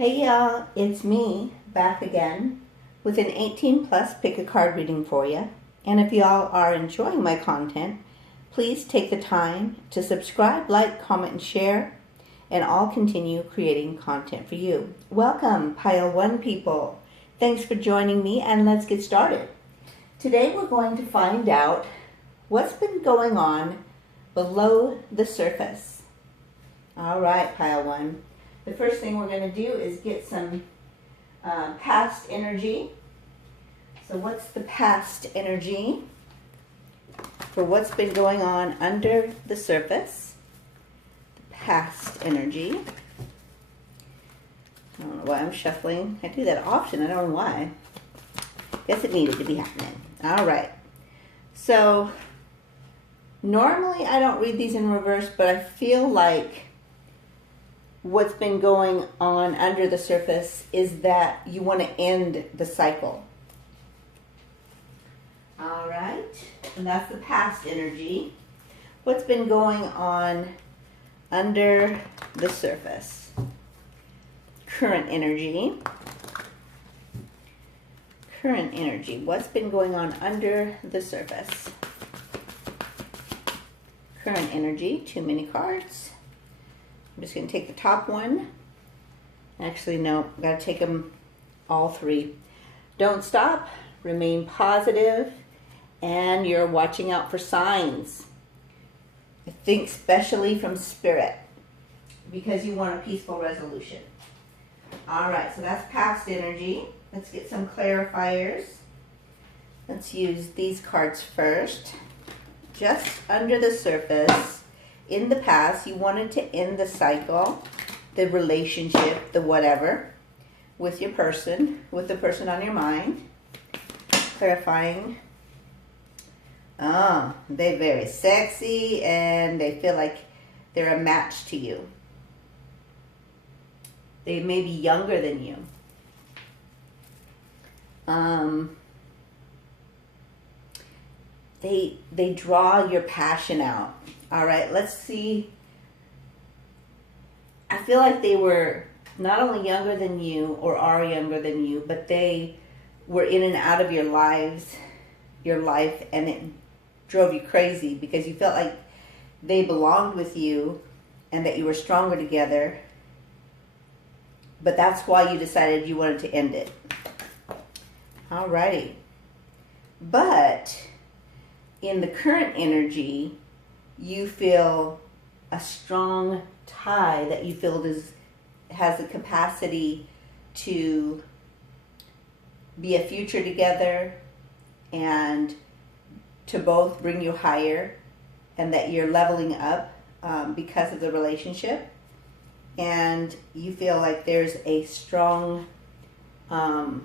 Hey y'all, it's me, back again, with an 18 plus pick a card reading for you. And if y'all are enjoying my content, please take the time to subscribe, like, comment, and share, and I'll continue creating content for you. Welcome, Pile 1 people. Thanks for joining me, and let's get started. Today we're going to find out what's been going on below the surface. All right, Pile 1. The first thing we're going to do is get some past energy. So what's the past energy for what's been going on under the surface? The past energy. I don't know why I'm shuffling. I do that often. I don't know why. Guess it needed to be happening. All right. So normally I don't read these in reverse, but I feel like what's been going on under the surface is that you want to end the cycle. All right, and that's the past energy. What's been going on under the surface? Current energy. Current energy. What's been going on under the surface? Current energy. Too many cards. I'm just going to take the top one. Actually, no, I've got to take them all three. Don't stop, remain positive, and you're watching out for signs. I think especially from spirit, because you want a peaceful resolution. All right, so that's past energy. Let's get some clarifiers. Let's use these cards first. Just under the surface. In the past, you wanted to end the cycle, the relationship, the whatever, with your person, with the person on your mind. Clarifying. Oh, they're very sexy and they feel like they're a match to you. They may be younger than you. They draw your passion out. All right, let's see. I feel like they were not only younger than you or are younger than you, but they were in and out of your life, and it drove you crazy because you felt like they belonged with you and that you were stronger together. But that's why you decided you wanted to end it. All righty. But in the current energy, you feel a strong tie that you feel has the capacity to be a future together and to both bring you higher, and that you're leveling up because of the relationship. And you feel like there's a strong, and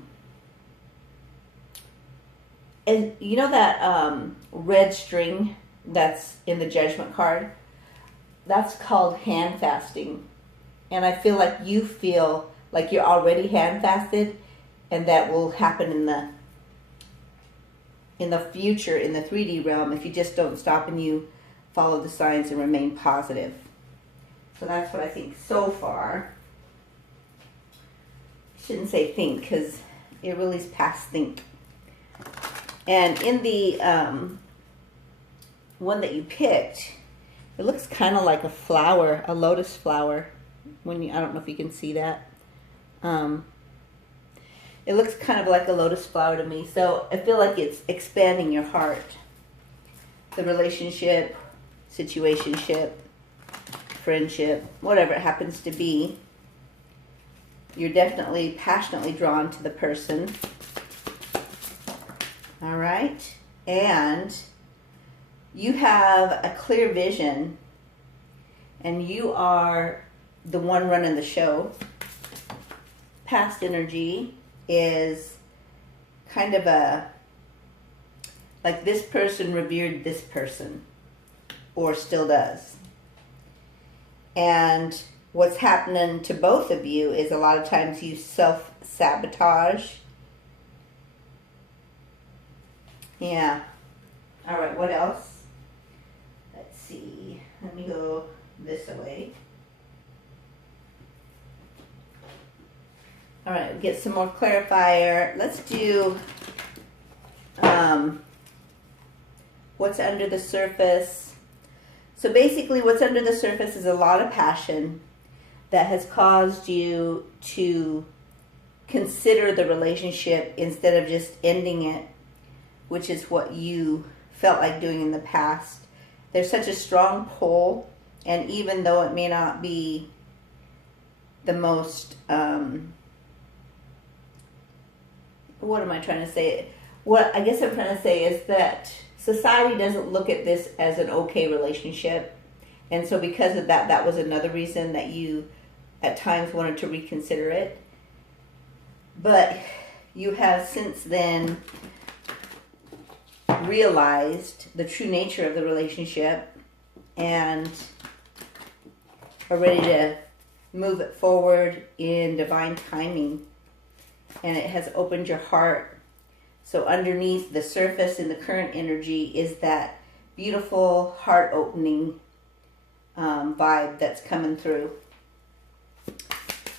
you know that red string that's in the judgment card? That's called hand fasting. And I feel like you feel like you're already hand fasted, and that will happen in the future, in the 3D realm, if you just don't stop and you follow the signs and remain positive. So that's what I think so far. I shouldn't say think, because it really is past think. And in the one that you picked, it looks kind of like a flower, a lotus flower. I don't know if you can see that. It looks kind of like a lotus flower to me. So I feel like it's expanding your heart. The relationship, situationship, friendship, whatever it happens to be. You're definitely passionately drawn to the person. All right. And you have a clear vision, and you are the one running the show. Past energy is kind of like this person revered this person, or still does. And what's happening to both of you is a lot of times you self-sabotage. Yeah. All right, what else? Let's see. Let me go this way. All right, get some more clarifier. Let's do what's under the surface. So basically what's under the surface is a lot of passion that has caused you to consider the relationship instead of just ending it, which is what you felt like doing in the past. There's such a strong pull, and even though it may not be the most, what am I trying to say? What I guess I'm trying to say is that society doesn't look at this as an okay relationship. And so because of that, that was another reason that you at times wanted to reconsider it. But you have since then realized the true nature of the relationship and are ready to move it forward in divine timing. And it has opened your heart. So underneath the surface in the current energy is that beautiful heart opening vibe that's coming through.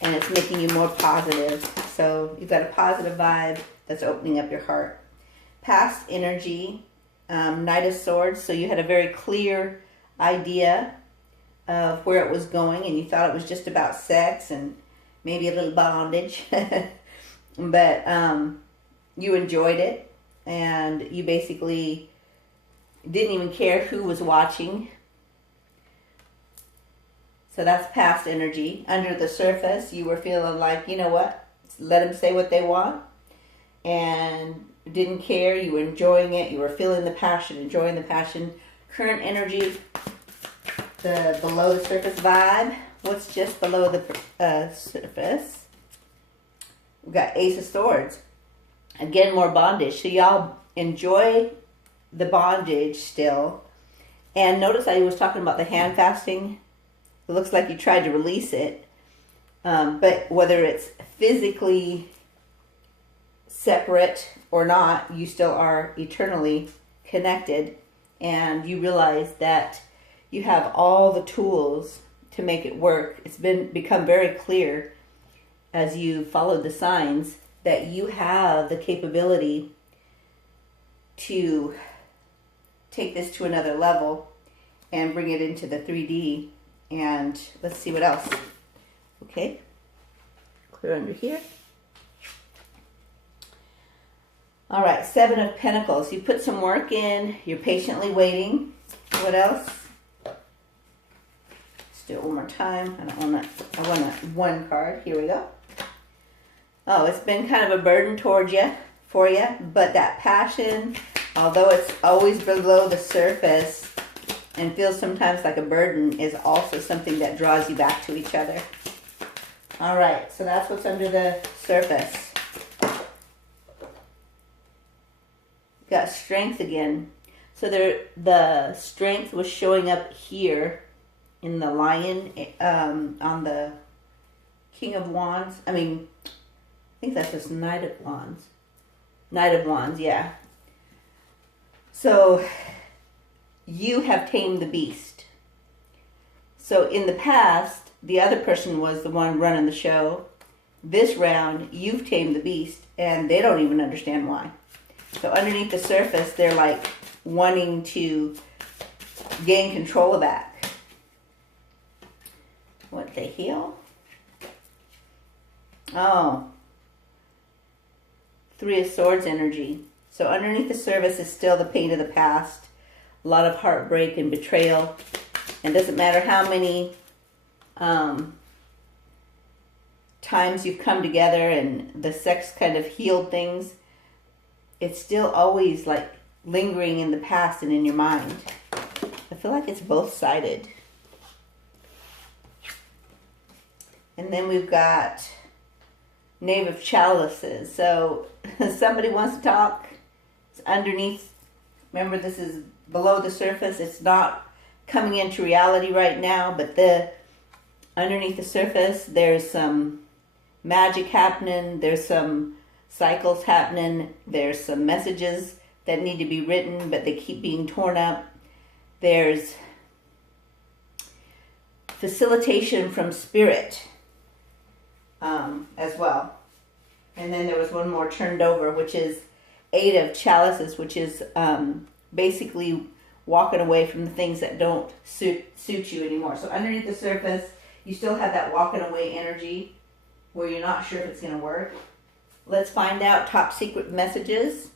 And it's making you more positive. So you've got a positive vibe that's opening up your heart. Past energy, Knight of Swords. So you had a very clear idea of where it was going, and you thought it was just about sex and maybe a little bondage. But you enjoyed it, and you basically didn't even care who was watching. So that's past energy. Under the surface, you were feeling like, you know what, let them say what they want, and didn't care. You were enjoying it. You were feeling the passion, enjoying the passion. Current energy, the below the surface vibe. What's just below the surface? We've got Ace of Swords. Again, more bondage. So y'all enjoy the bondage still. And notice I was talking about the hand fasting. It looks like you tried to release it. But whether it's physically separate or not, you still are eternally connected. And you realize that you have all the tools to make it work. It's become very clear as you followed the signs that you have the capability to take this to another level and bring it into the 3D. And let's see what else. Okay, clear under here. All right, Seven of Pentacles. You put some work in. You're patiently waiting. What else? Let's do it one more time. I want one card. Here we go. Oh, it's been kind of a burden for you, but that passion, although it's always below the surface and feels sometimes like a burden, is also something that draws you back to each other. All right, so that's what's under the surface. Got Strength again. So the Strength was showing up here in the Lion on the King of Wands. I think that's just Knight of Wands. Knight of Wands, yeah. So you have tamed the beast. So in the past, the other person was the one running the show. This round, you've tamed the beast, and they don't even understand why. So underneath the surface, they're like wanting to gain control of that. What the hell? Oh. Three of Swords energy. So underneath the surface is still the pain of the past. A lot of heartbreak and betrayal. And it doesn't matter how many times you've come together and the sex kind of healed things, it's still always like lingering in the past and in your mind. I feel like it's both-sided. And then we've got Knave of Chalices. So somebody wants to talk. It's underneath. Remember, this is below the surface. It's not coming into reality right now, but underneath the surface, there's some magic happening. There's some cycles happening. There's some messages that need to be written, but they keep being torn up. There's facilitation from spirit as well. And then there was one more turned over, which is 8 of chalices, which is basically walking away from the things that don't suit you anymore. So underneath the surface, you still have that walking away energy where you're not sure if it's going to work. Let's find out top secret messages.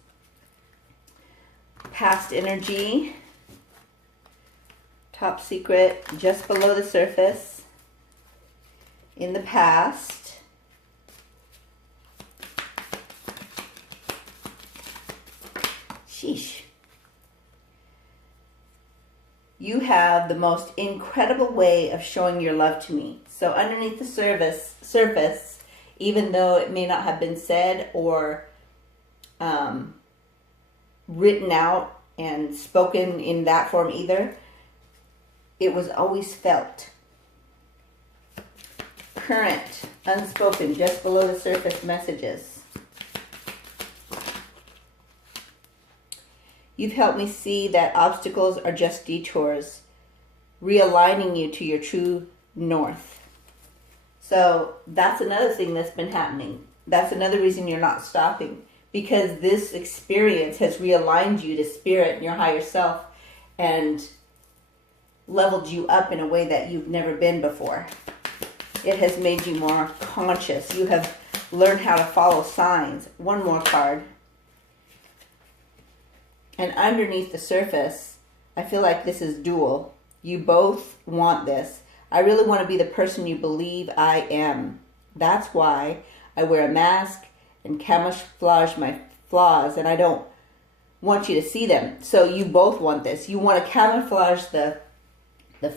Past energy. Top secret, just below the surface. In the past. Sheesh. You have the most incredible way of showing your love to me. So underneath the surface, even though it may not have been said or written out and spoken in that form either, it was always felt. Current, unspoken, just below the surface messages. You've helped me see that obstacles are just detours, realigning you to your true north. So that's another thing that's been happening. That's another reason you're not stopping, because this experience has realigned you to spirit and your higher self and leveled you up in a way that you've never been before. It has made you more conscious. You have learned how to follow signs. One more card. And underneath the surface, I feel like this is dual. You both want this. I really want to be the person you believe I am. That's why I wear a mask and camouflage my flaws, and I don't want you to see them. So you both want this. You want to camouflage the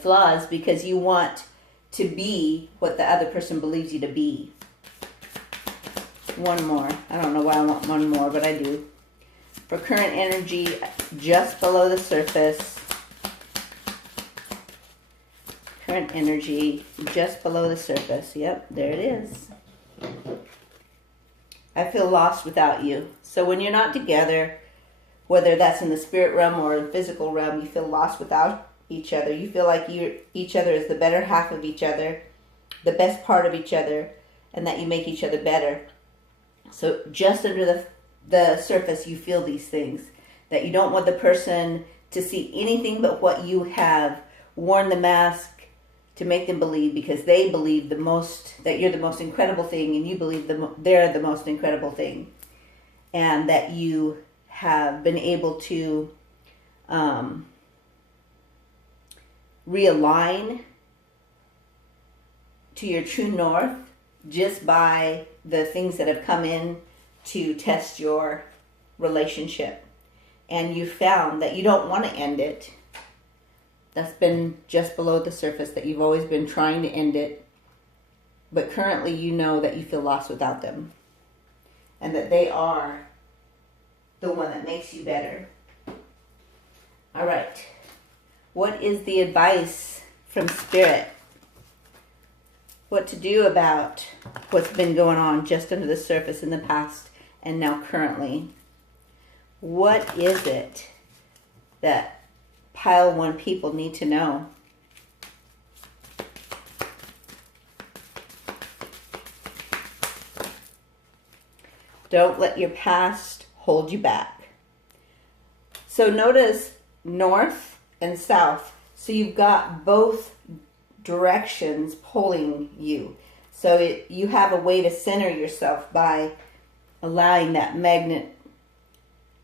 flaws because you want to be what the other person believes you to be. One more. I don't know why I want one more, but I do. For current energy, just below the surface. Current energy, just below the surface. Yep, there it is. I feel lost without you. So when you're not together, whether that's in the spirit realm or the physical realm, you feel lost without each other. You feel like each other is the better half of each other, the best part of each other, and that you make each other better. So just under the surface, you feel these things, that you don't want the person to see anything but what you have worn the mask to make them believe, because they believe that you're the most incredible thing, and you believe they're the most incredible thing, and that you have been able to realign to your true north just by the things that have come in to test your relationship. And you found that you don't want to end it. That's been just below the surface, that you've always been trying to end it. But currently you know that you feel lost without them. And that they are the one that makes you better. All right. What is the advice from Spirit? What to do about what's been going on just under the surface in the past and now currently? What is it that Pile 1 people need to know? Don't let your past hold you back. So notice north and south. So you've got both directions pulling you. So you have a way to center yourself by allowing that magnet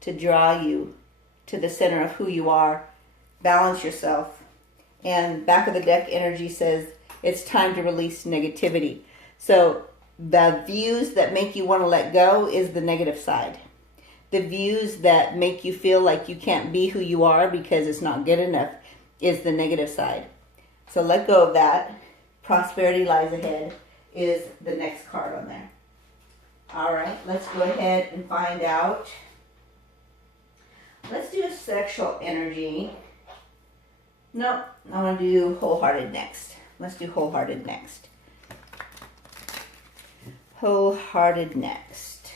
to draw you to the center of who you are. Balance yourself. And back of the deck energy says it's time to release negativity. So the views that make you want to let go is the negative side. The views that make you feel like you can't be who you are because it's not good enough is the negative side. So let go of that. Prosperity lies ahead is the next card on there. All right, let's go ahead and find out. Let's do a sexual energy. No, I want to do wholehearted next. Let's do wholehearted next. Wholehearted next.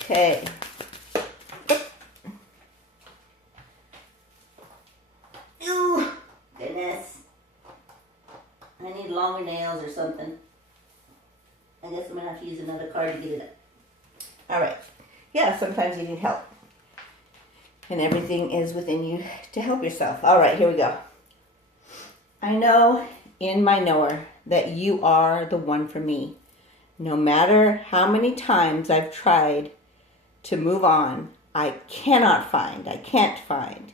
Okay. Ooh, goodness. I need longer nails or something. I guess I'm going to have to use another card to get it up. All right. Yeah, sometimes you need help. And everything is within you to help yourself. All right, here we go. I know in my knower that you are the one for me. No matter how many times I've tried to move on, I can't find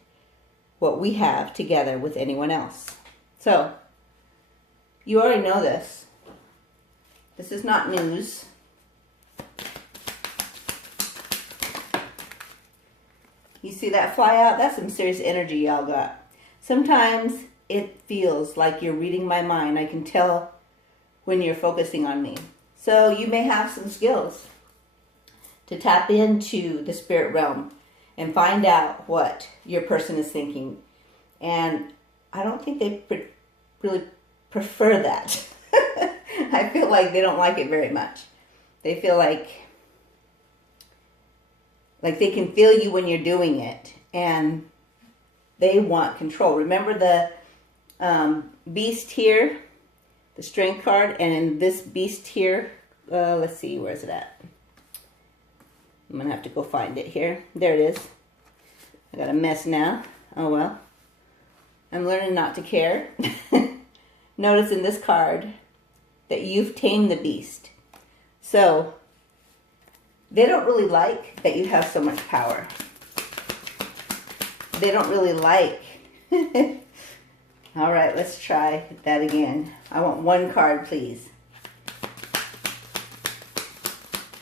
what we have together with anyone else. So, you already know this. This is not news. You see that fly out? That's some serious energy y'all got. Sometimes it feels like you're reading my mind. I can tell when you're focusing on me. So you may have some skills to tap into the spirit realm and find out what your person is thinking. And I don't think they really prefer that. I feel like they don't like it very much. They feel like they can feel you when you're doing it, and they want control. Remember the beast here, the strength card, and in this beast here, let's see, where is it at? I'm going to have to go find it here. There it is. I got a mess now. Oh well. I'm learning not to care. Notice in this card that you've tamed the beast. So, they don't really like that you have so much power. They don't really like. All right, let's try that again. I want one card, please.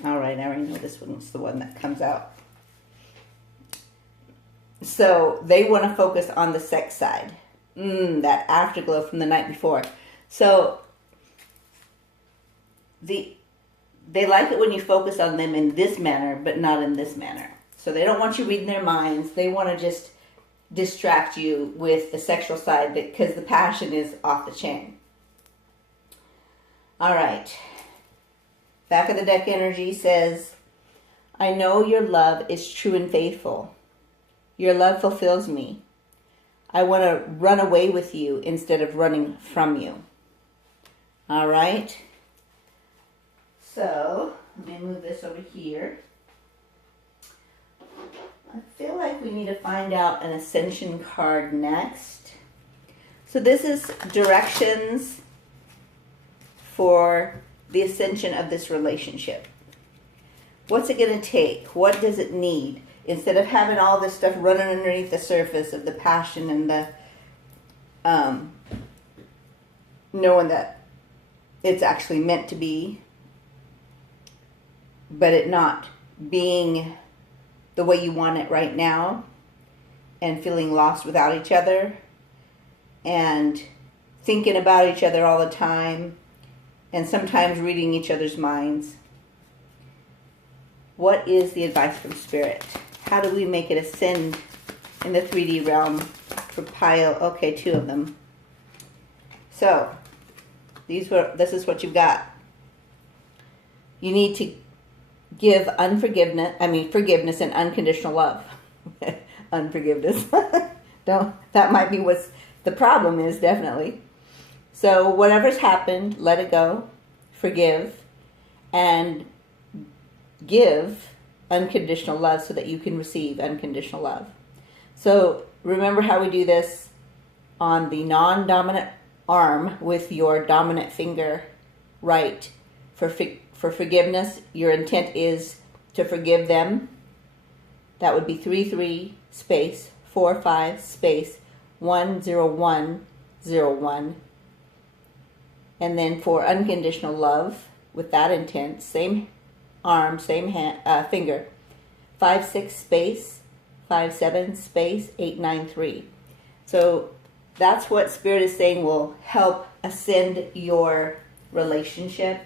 All right, I already know this one's the one that comes out. So they want to focus on the sex side. That afterglow from the night before. So they like it when you focus on them in this manner, but not in this manner. So they don't want you reading their minds. They want to just distract you with the sexual side because the passion is off the chain. All right. Back of the deck energy says, I know your love is true and faithful. Your love fulfills me. I want to run away with you instead of running from you. All right. So, let me move this over here. I feel like we need to find out an ascension card next. So this is directions for the ascension of this relationship. What's it going to take? What does it need? Instead of having all this stuff running underneath the surface of the passion and the knowing that it's actually meant to be, but it not being the way you want it right now, and feeling lost without each other, and thinking about each other all the time, and sometimes reading each other's minds. What is the advice from Spirit? How do we make it ascend in the 3D realm for pile? Okay, 2 of them. So, this is what you've got. You need to give forgiveness and unconditional love. Unforgiveness. That might be what the problem is, definitely. So whatever's happened, let it go, forgive, and give unconditional love so that you can receive unconditional love. So remember how we do this on the non-dominant arm with your dominant finger right. For forgiveness, your intent is to forgive them. That would be 33 space 45 space 10101. And then for unconditional love, with that intent, same arm, same hand, finger, 56 space 57 space 893. So that's what Spirit is saying will help ascend your relationship.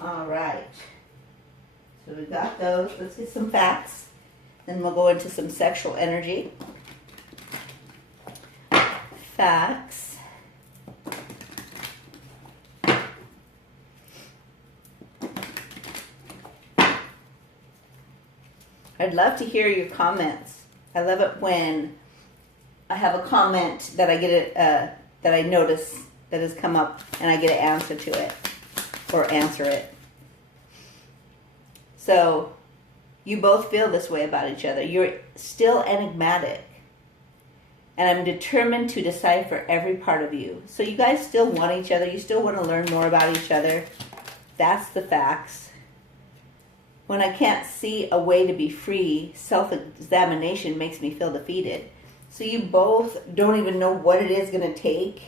All right. So we got those. Let's get some facts. Then we'll go into some sexual energy. Facts. I'd love to hear your comments. I love it when I have a comment that I get that I notice that has come up, and I get an answer to it or answer it. So you both feel this way about each other. You're still enigmatic. And I'm determined to decipher every part of you. So you guys still want each other. You still want to learn more about each other. That's the facts. When I can't see a way to be free, self-examination makes me feel defeated. So you both don't even know what it is going to take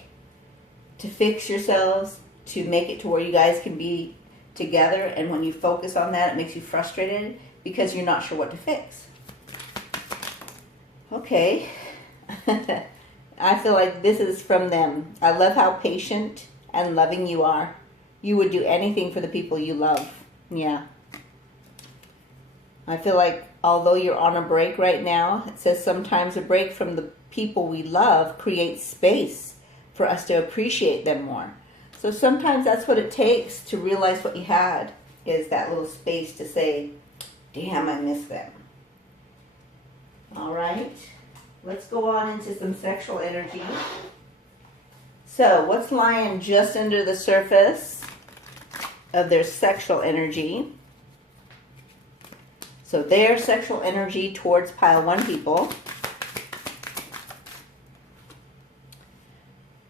to fix yourselves, to make it to where you guys can be together. And when you focus on that, it makes you frustrated because you're not sure what to fix. Okay. I feel like this is from them. I love how patient and loving you are. You would do anything for the people you love. Yeah. I feel like although you're on a break right now, it says sometimes a break from the people we love creates space for us to appreciate them more. So sometimes that's what it takes to realize what you had, is that little space to say, damn, I miss them. All right. Let's go on into some sexual energy. So, what's lying just under the surface of their sexual energy? So, their sexual energy towards pile 1 people.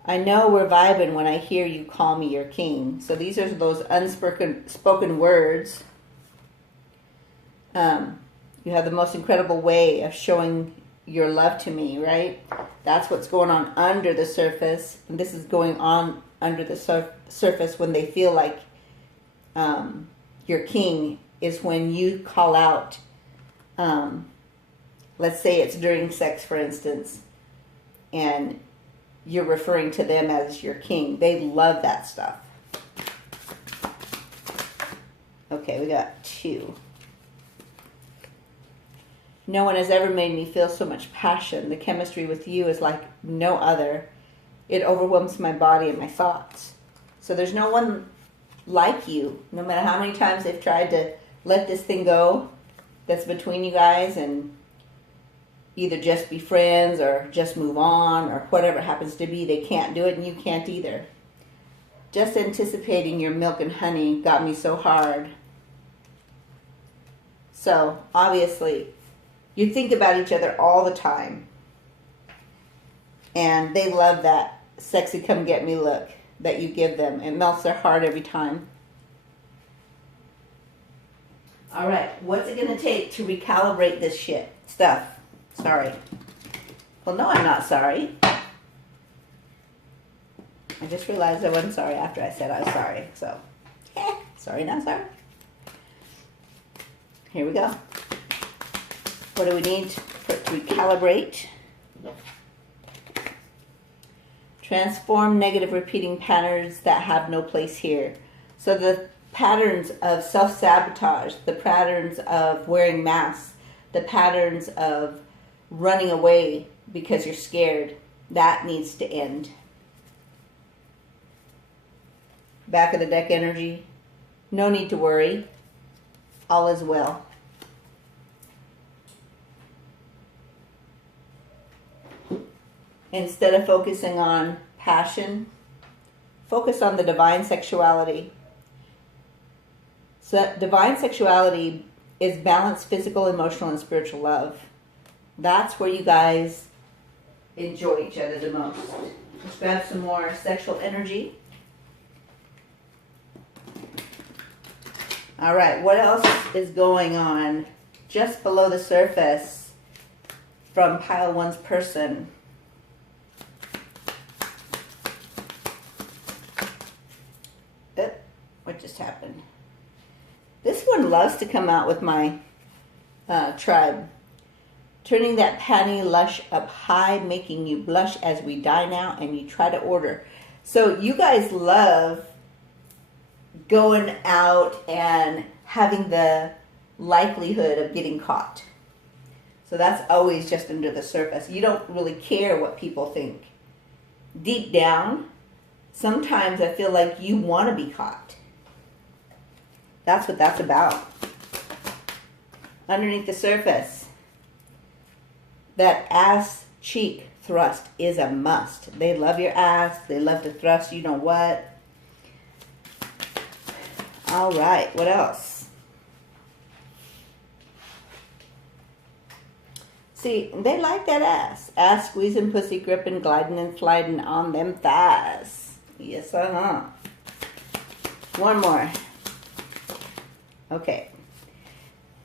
I know we're vibing when I hear you call me your king. So, these are those unspoken words. You have the most incredible way of showing your love to me, right? That's what's going on under the surface. And this is going on under the surface when they feel like your king is when you call out. Let's say it's during sex, for instance, and you're referring to them as your king. They love that stuff. Okay, we got 2. No one has ever made me feel so much passion. The chemistry with you is like no other. It overwhelms my body and my thoughts. So there's no one like you. No matter how many times they've tried to let this thing go that's between you guys and either just be friends or just move on or whatever it happens to be, they can't do it and you can't either. Just anticipating your milk and honey got me so hard. So obviously, you think about each other all the time. And they love that sexy come get me look that you give them. It melts their heart every time. All right, what's it going to take to recalibrate this shit stuff? Sorry. Well, no, I'm not sorry. I just realized I wasn't sorry after I said I was sorry. So, sorry, not sorry. Here we go. What do we need to recalibrate? Transform negative repeating patterns that have no place here. So the patterns of self-sabotage, the patterns of wearing masks, the patterns of running away because you're scared, that needs to end. Back of the deck energy. No need to worry. All is well. Instead of focusing on passion, focus on the divine sexuality. So divine sexuality is balanced physical, emotional, and spiritual love. That's where you guys enjoy each other the most. Let's grab some more sexual energy. All right, what else is going on just below the surface from pile 1's person? What just happened? This one loves to come out with my tribe. Turning that panty lush up high, making you blush as we dine out and you try to order. So you guys love going out and having the likelihood of getting caught. So that's always just under the surface. You don't really care what people think. Deep down, sometimes I feel like you want to be caught. That's what that's about. Underneath the surface, that ass cheek thrust is a must. They love your ass. They love to thrust you know what. All right, what else? See, they like that ass. Ass squeezing, pussy gripping, gliding and sliding on them thighs. Yes, One more. Okay.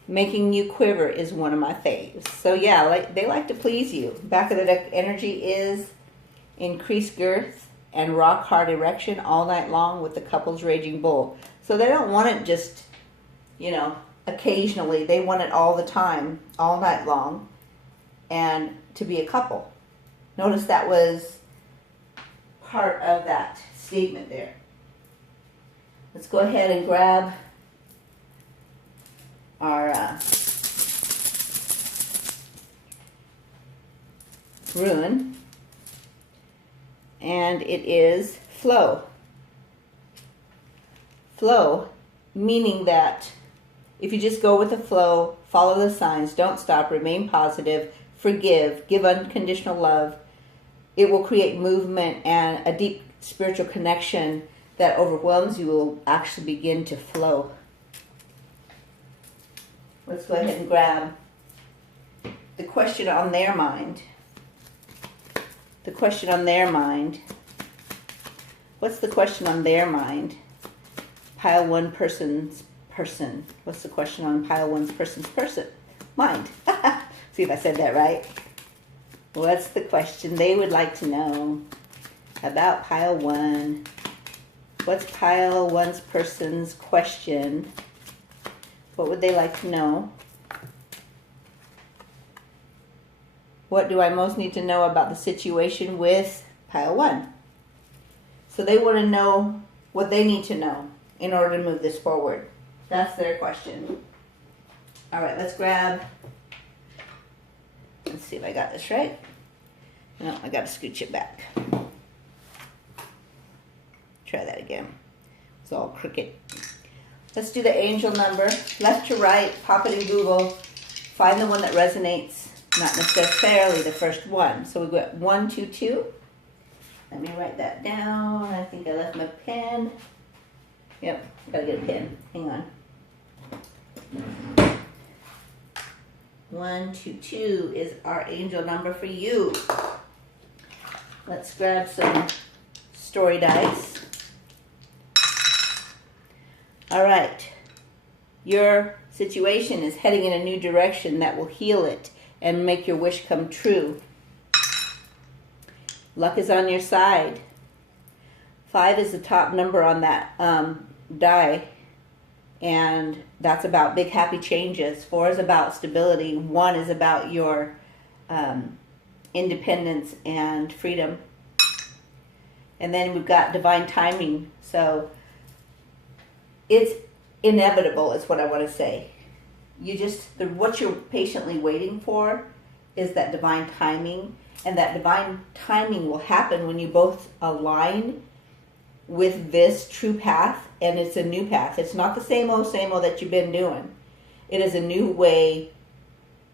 Making you quiver is one of my faves. So yeah, they like to please you. Back of the deck energy is increased girth and rock hard erection all night long with the couple's raging bull. So they don't want it just, occasionally. They want it all the time, all night long, and to be a couple. Notice that was part of that statement there. Let's go ahead and grab our rune, and it is flow. Flow, meaning that if you just go with the flow, follow the signs, don't stop, remain positive, forgive, give unconditional love, it will create movement and a deep spiritual connection that overwhelms you will actually begin to flow. Let's go ahead and grab the question on their mind. The question on their mind. What's the question on their mind? Pile one person's person. What's the question on pile one's person's person? Mind. See if I said that right. What's the question they would like to know about pile one? What's pile one's person's question? What would they like to know? What do I most need to know about the situation with pile one? So they want to know what they need to know in order to move this forward. That's their question. All right, let's see if I got this right. No, I got to scooch it back. Try that again. It's all crooked. Let's do the angel number. Left to right, pop it in Google. Find the one that resonates, not necessarily the first one. So we've got 122. Let me write that down. I think I left my pen. Yep, gotta get a pen. Hang on. 122 is our angel number for you. Let's grab some story dice. All right. Your situation is heading in a new direction that will heal it and make your wish come true. Luck is on your side. 5 is the top number on that die, and that's about big happy changes. 4 is about stability. 1 is about your independence and freedom. And then we've got divine timing. So it's inevitable is what I want to say. What you're patiently waiting for is that divine timing, and that divine timing will happen when you both align with this true path, and it's a new path. It's not the same old that you've been doing. It is a new way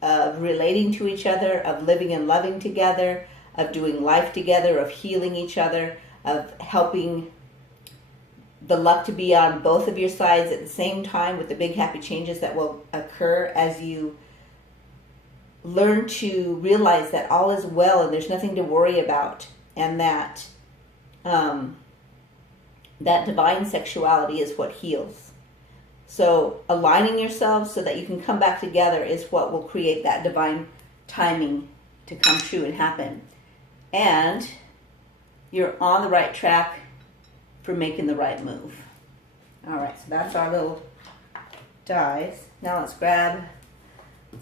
of relating to each other, of living and loving together, of doing life together, of healing each other, of helping the luck to be on both of your sides at the same time, with the big happy changes that will occur as you learn to realize that all is well and there's nothing to worry about, and that that divine sexuality is what heals. So aligning yourselves so that you can come back together is what will create that divine timing to come true and happen. And you're on the right track for making the right move. All right, so that's our little dice. Now let's grab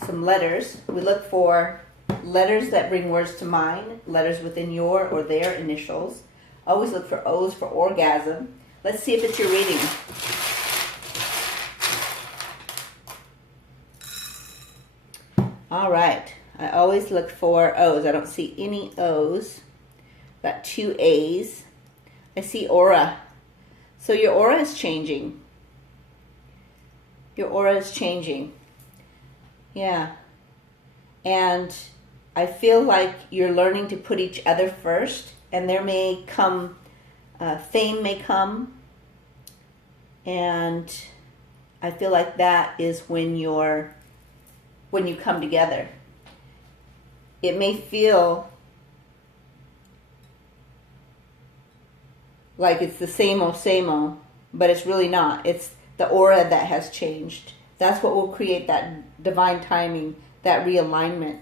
some letters. We look for letters that bring words to mind, letters within your or their initials. Always look for O's for orgasm. Let's see if it's your reading. All right. I always look for O's. I don't see any O's. Got 2 A's. I see aura. So your aura is changing. Your aura is changing. Yeah. And I feel like you're learning to put each other first, and there may come, fame may come, and I feel like that is when you come together. It may feel like it's the same old, but it's really not. It's the aura that has changed. That's what will create that divine timing, that realignment.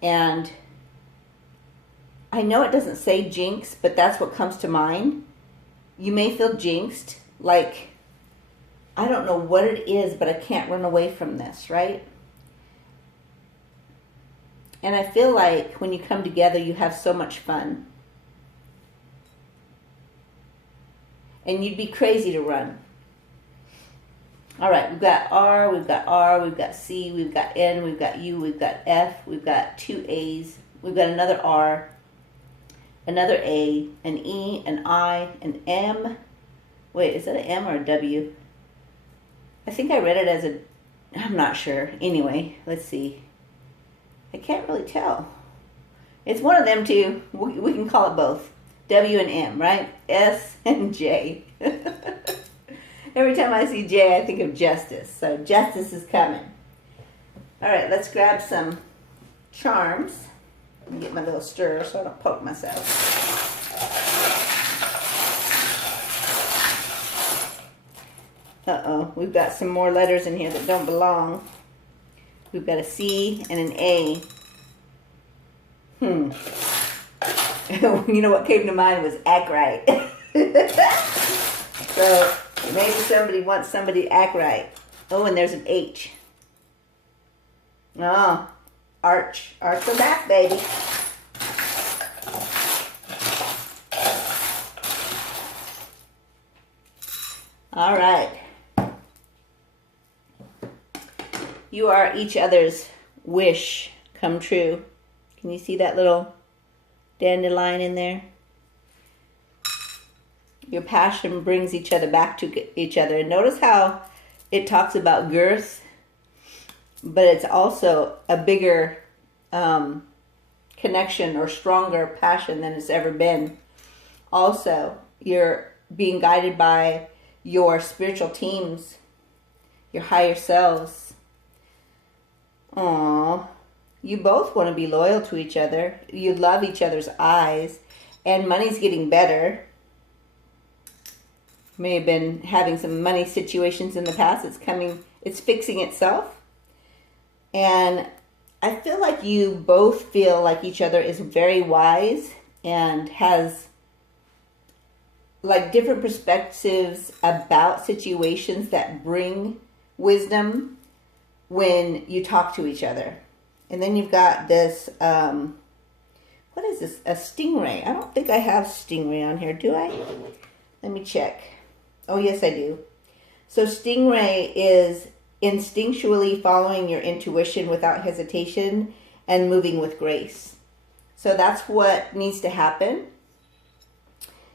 And I know it doesn't say jinx, but that's what comes to mind. You may feel jinxed, like, I don't know what it is, but I can't run away from this, right? And I feel like when you come together, you have so much fun. And you'd be crazy to run. All right, we've got R, we've got C, we've got N, we've got U, we've got F, we've got 2 A's, we've got another R, another A, an E, an I, an M. Wait, is that an M or a W? I think I read it as I'm not sure. Anyway, let's see. I can't really tell. It's one of them two. We can call it both. W and M, right? S and J. Every time I see J, I think of justice. So justice is coming. All right, let's grab some charms and get my little stir so I don't poke myself. Uh-oh, we've got some more letters in here that don't belong. We've got a C and an A. You know what came to mind was act right. So maybe somebody wants somebody to act right. Oh, and there's an H. Oh, arch. Arch the back, baby. All right. You are each other's wish come true. Can you see that little dandelion in there? Your passion brings each other back to each other. And notice how it talks about girth, but it's also a bigger connection or stronger passion than it's ever been. Also, you're being guided by your spiritual teams, your higher selves. Aww. You both want to be loyal to each other. You love each other's eyes. And money's getting better. May have been having some money situations in the past. It's fixing itself. And I feel like you both feel like each other is very wise and has like different perspectives about situations that bring wisdom when you talk to each other. And then you've got this, what is this? A stingray. I don't think I have stingray on here, do I? Let me check. Oh, yes, I do. So stingray is instinctually following your intuition without hesitation and moving with grace. So that's what needs to happen.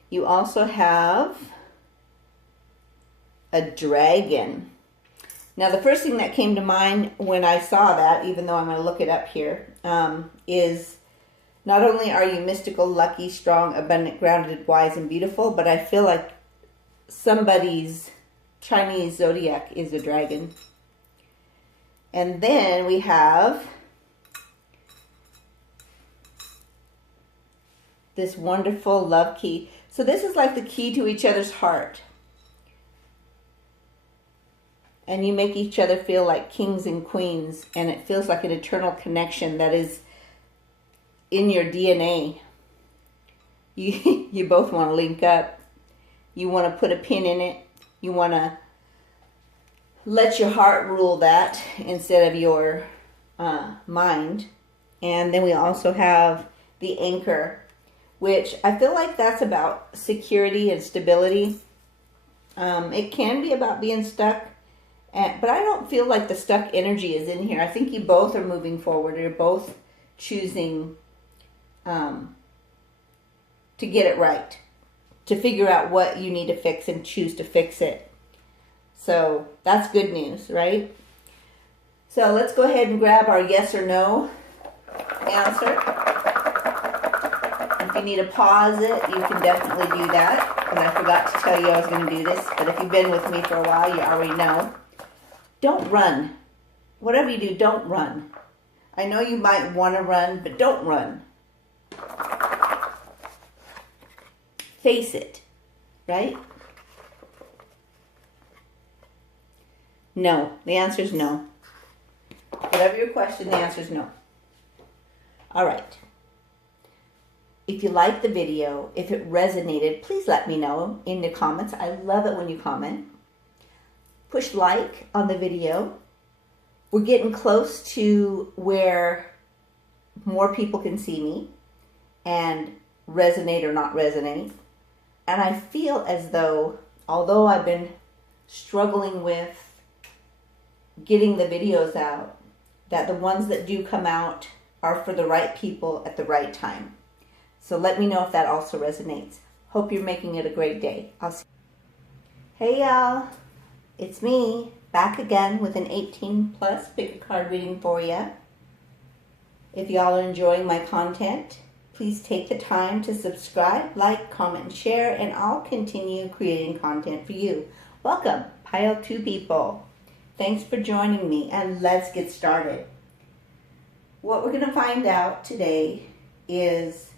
You also have a dragon. Now, the first thing that came to mind when I saw that, even though I'm going to look it up here, is not only are you mystical, lucky, strong, abundant, grounded, wise, and beautiful, but I feel like somebody's Chinese zodiac is a dragon. And then we have this wonderful love key. So this is like the key to each other's heart. And you make each other feel like kings and queens, and it feels like an eternal connection that is in your DNA. You both want to link up. You want to put a pin in it. You want to let your heart rule that instead of your mind. And then we also have the anchor, which I feel like that's about security and stability. It can be about being stuck. But I don't feel like the stuck energy is in here. I think you both are moving forward. You're both choosing to get it right, to figure out what you need to fix and choose to fix it. So that's good news, right? So let's go ahead and grab our yes or no. answer. If you need to pause it, you can definitely do that. Because I forgot to tell you I was going to do this. But if you've been with me for a while, you already know. Don't run. Whatever you do, don't run. I know you might want to run, but don't run. Face it, right? No. The answer is no. Whatever your question, the answer is no. All right. If you liked the video, if it resonated, please let me know in the comments. I love it when you comment. Push like on the video. We're getting close to where more people can see me and resonate or not resonate. And I feel as though, although I've been struggling with getting the videos out, that the ones that do come out are for the right people at the right time. So let me know if that also resonates. Hope you're making it a great day. I'll see you. Hey y'all, it's me, back again with an 18 plus pick a card reading for you. If y'all are enjoying my content, please take the time to subscribe, like, comment, and share, and I'll continue creating content for you. Welcome, Pile 2 people. Thanks for joining me, and let's get started. What we're going to find out today is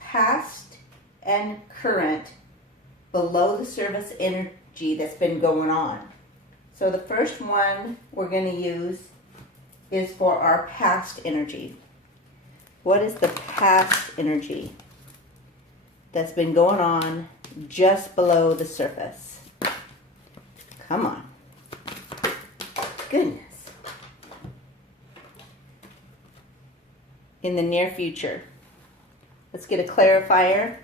past and current below the surface energy that's been going on. So the first one we're going to use is for our past energy. What is the past energy that's been going on just below the surface? Come on. Goodness. In the near future. Let's get a clarifier.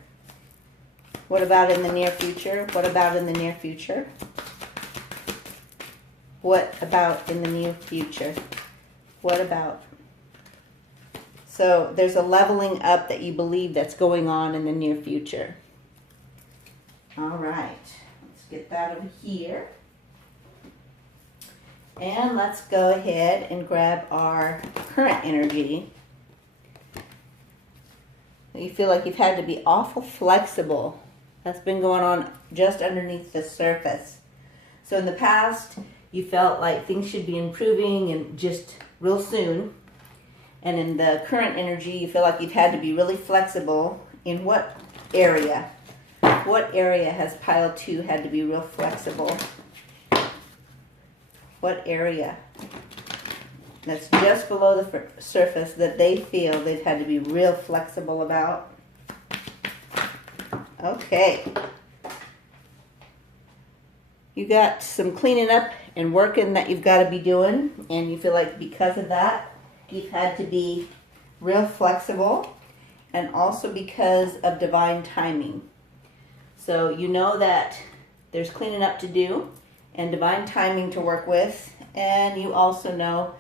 What about in the near future? What about in the near future? What about in the near future? What about? So there's a leveling up that you believe that's going on in the near future. All right. Let's get that over here. And let's go ahead and grab our current energy. You feel like you've had to be awful flexible. That's been going on just underneath the surface. So in the past, you felt like things should be improving and just real soon. And in the current energy, you feel like you've had to be really flexible. In what area? What area has Pile 2 had to be real flexible? What area? That's just below the surface that they feel they've had to be real flexible about. Okay. You got some cleaning up and working that you've got to be doing, and you feel like because of that, you've had to be real flexible, and also because of divine timing. So you know that there's cleaning up to do and divine timing to work with, and you also know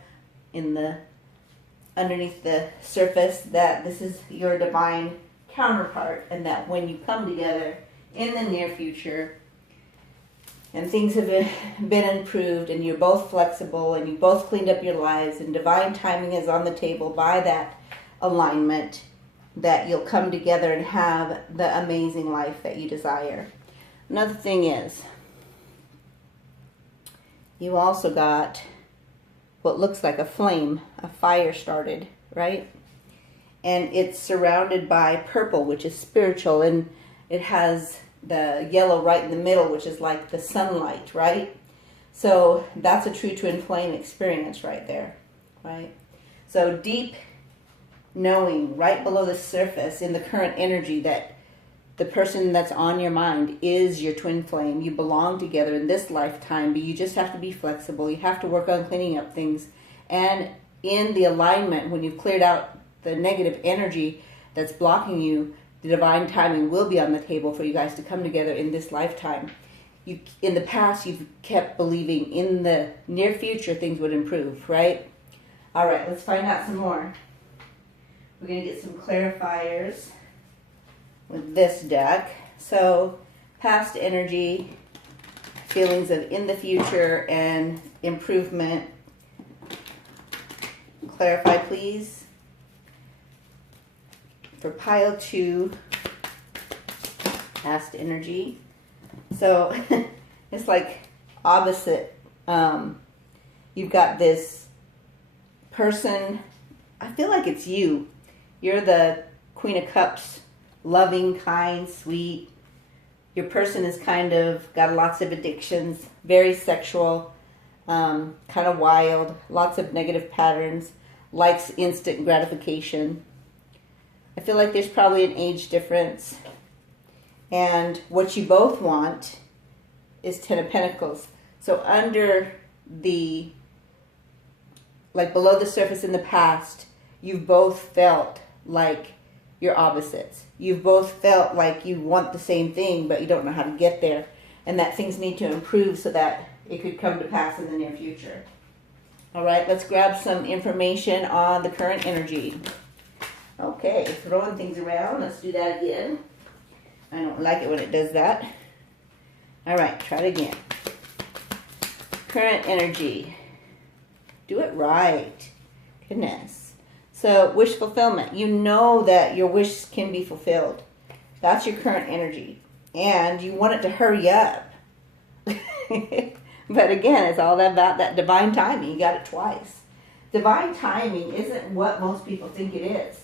underneath the surface that this is your divine counterpart, and that when you come together in the near future and things have been improved and you're both flexible and you both cleaned up your lives and divine timing is on the table by that alignment, that you'll come together and have the amazing life that you desire. Another thing is, you also got what looks like a flame, a fire started, right? And it's surrounded by purple, which is spiritual, and it has the yellow right in the middle, which is like the sunlight, right? So that's a true twin flame experience right there, right? So deep knowing right below the surface in the current energy that the person that's on your mind is your twin flame. You belong together in this lifetime, but you just have to be flexible. You have to work on cleaning up things. And in the alignment, when you've cleared out the negative energy that's blocking you, the divine timing will be on the table for you guys to come together in this lifetime. In the past, you've kept believing in the near future things would improve, right? All right, let's find out some more. We're going to get some clarifiers with this deck. So, past energy, feelings of in the future, and improvement. Clarify, please. for pile 2, past energy. So it's like opposite. You've got this person, I feel like it's you. You're the Queen of Cups, loving, kind, sweet. Your person is kind of got lots of addictions, very sexual, kind of wild, lots of negative patterns, likes instant gratification. I feel like there's probably an age difference. And what you both want is 10 of Pentacles. So under the, like below the surface in the past, you've both felt like you're opposites. You've both felt like you want the same thing, but you don't know how to get there. And that things need to improve so that it could come to pass in the near future. All right, let's grab some information on the current energy. Okay, throwing things around. Let's do that again. I don't like it when it does that. All right, try it again. Current energy. Do it right. Goodness. So, wish fulfillment. You know that your wish can be fulfilled. That's your current energy. And you want it to hurry up. But again, it's all about that divine timing. You got it twice. Divine timing isn't what most people think it is.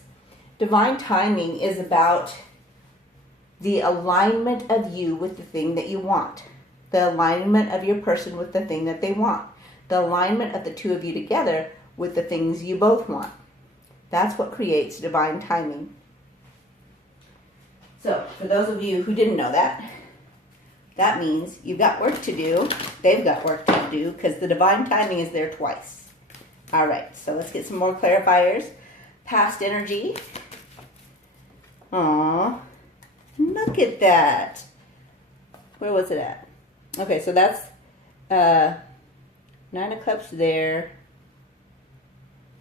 Divine timing is about the alignment of you with the thing that you want. The alignment of your person with the thing that they want. The alignment of the two of you together with the things you both want. That's what creates divine timing. So, for those of you who didn't know that, that means you've got work to do. They've got work to do because the divine timing is there twice. All right, so let's get some more clarifiers. Past energy. Aww. Look at that. Where was it at? Okay, so that's 9 of Cups there.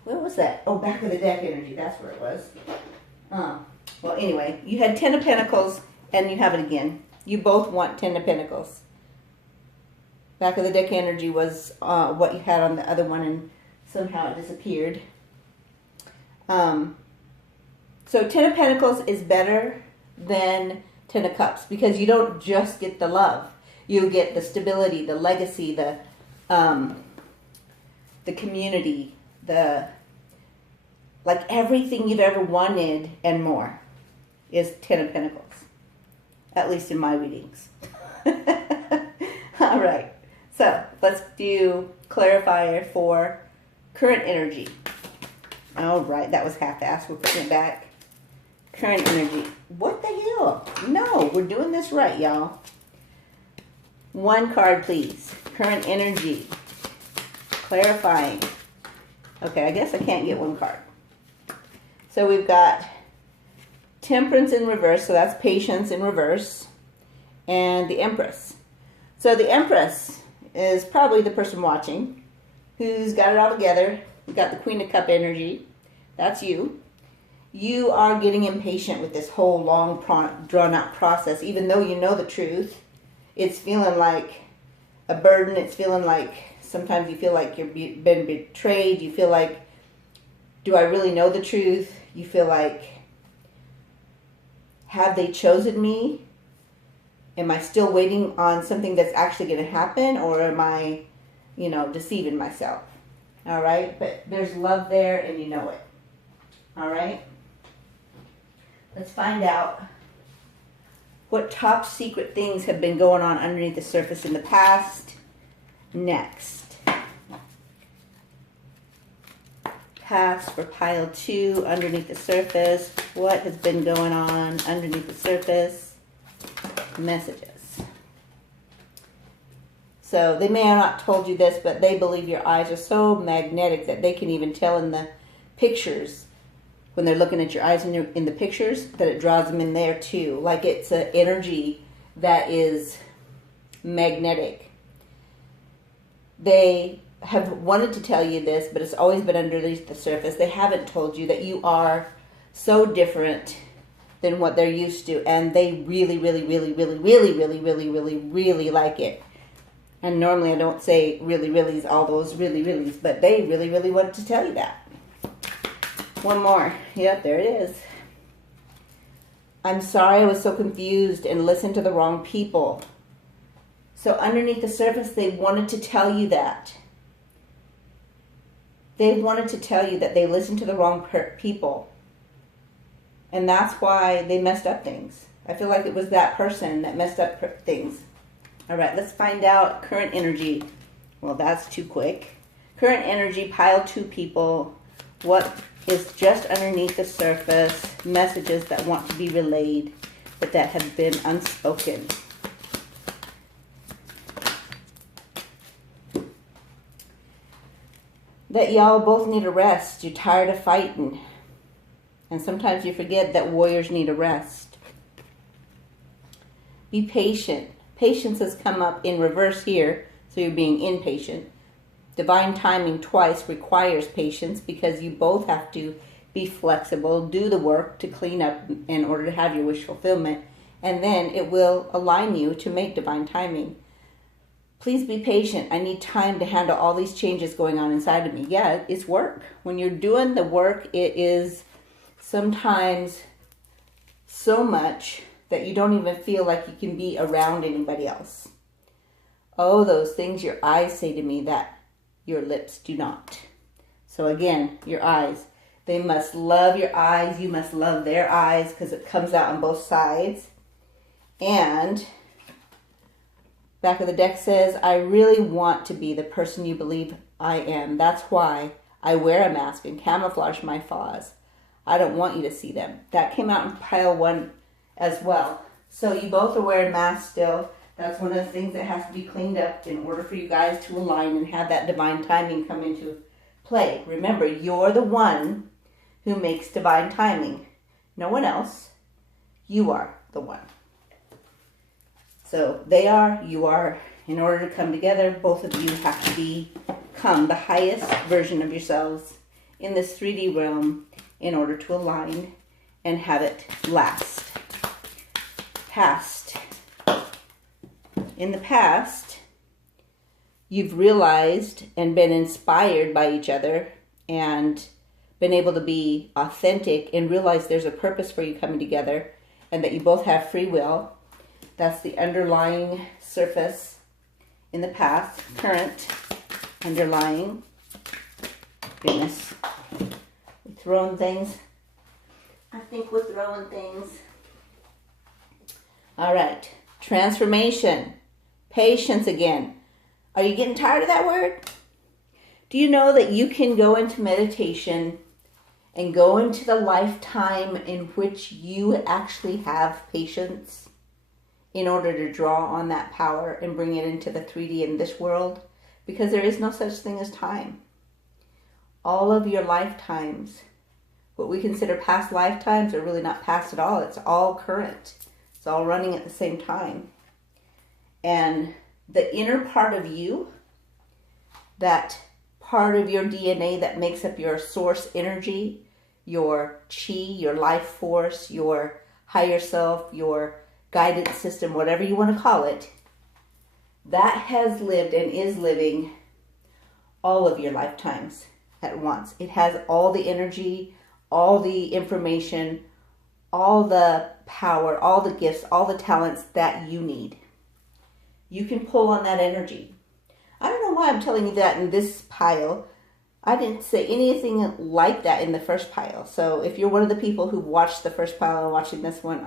Where was that? Oh, back of the deck energy. That's where it was. Well, anyway, you had 10 of Pentacles, and you have it again. You both want 10 of Pentacles. Back of the deck energy was what you had on the other one, and somehow it disappeared. So 10 of Pentacles is better than 10 of Cups because you don't just get the love. You get the stability, the legacy, the community, like everything you've ever wanted and more is 10 of Pentacles. At least in my readings. All right. So let's do clarifier for current energy. All right. That was half-assed. We're putting it back. Current energy. What the hell? No, we're doing this right, y'all. One card, please. Current energy. Clarifying. Okay, I guess I can't get one card. So we've got Temperance in reverse, so that's patience in reverse, and the Empress. So the Empress is probably the person watching who's got it all together. We've got the Queen of Cup energy. That's you. You are getting impatient with this whole long, drawn-out process, even though you know the truth. It's feeling like a burden. It's feeling like sometimes you feel like you've been betrayed. You feel like, do I really know the truth? You feel like, have they chosen me? Am I still waiting on something that's actually going to happen? Or am I, deceiving myself? All right? But there's love there and you know it. All right? Let's find out what top secret things have been going on underneath the surface in the past. Next. Past for pile 2, underneath the surface. What has been going on underneath the surface? Messages. So they may have not told you this, but they believe your eyes are so magnetic that they can even tell in the pictures, when they're looking at your eyes in the pictures, that it draws them in there too. Like it's an energy that is magnetic. They have wanted to tell you this, but it's always been underneath the surface. They haven't told you that you are so different than what they're used to, and they really, really, really, really, really, really, really, really, really like it. And normally I don't say really, really's, all those really, really's, but they really, really wanted to tell you that. One more. Yep, there it is. I'm sorry I was so confused and listened to the wrong people. So underneath the surface, they wanted to tell you that. They wanted to tell you that they listened to the wrong people. And that's why they messed up things. I feel like it was that person that messed up things. All right, let's find out current energy. Well, that's too quick. Current energy, pile 2 people. What is just underneath the surface? Messages that want to be relayed, but that have been unspoken. That y'all both need a rest. You're tired of fighting. And sometimes you forget that warriors need a rest. Be patient. Patience has come up in reverse here, so you're being impatient. Divine timing twice requires patience because you both have to be flexible, do the work to clean up in order to have your wish fulfillment, and then it will align you to make divine timing. Please be patient. I need time to handle all these changes going on inside of me. Yeah, it's work. When you're doing the work, it is sometimes so much that you don't even feel like you can be around anybody else. Oh, those things your eyes say to me that your lips do not. So again, your eyes. They must love your eyes. You must love their eyes because it comes out on both sides. And back of the deck says, I really want to be the person you believe I am. That's why I wear a mask and camouflage my flaws. I don't want you to see them. That came out in pile 1 as well. So you both are wearing masks still. That's one of the things that has to be cleaned up in order for you guys to align and have that divine timing come into play. Remember, you're the one who makes divine timing. No one else. You are the one. So they are, you are. In order to come together, both of you have to become the highest version of yourselves in this 3D realm in order to align and have it last. Past. In the past, you've realized and been inspired by each other and been able to be authentic and realize there's a purpose for you coming together and that you both have free will. That's the underlying surface in the past. Current, underlying. Goodness. We're throwing things. I think we're throwing things. All right. Transformation. Patience again. Are you getting tired of that word? Do you know that you can go into meditation and go into the lifetime in which you actually have patience in order to draw on that power and bring it into the 3D in this world? Because there is no such thing as time. All of your lifetimes, what we consider past lifetimes, are really not past at all. It's all current. It's all running at the same time. And the inner part of you, that part of your DNA that makes up your source energy, your chi, your life force, your higher self, your guidance system, whatever you want to call it, that has lived and is living all of your lifetimes at once. It has all the energy, all the information, all the power, all the gifts, all the talents that you need. You can pull on that energy. I don't know why I'm telling you that in this pile. I didn't say anything like that in the first pile. So if you're one of the people who watched the first pile and watching this one,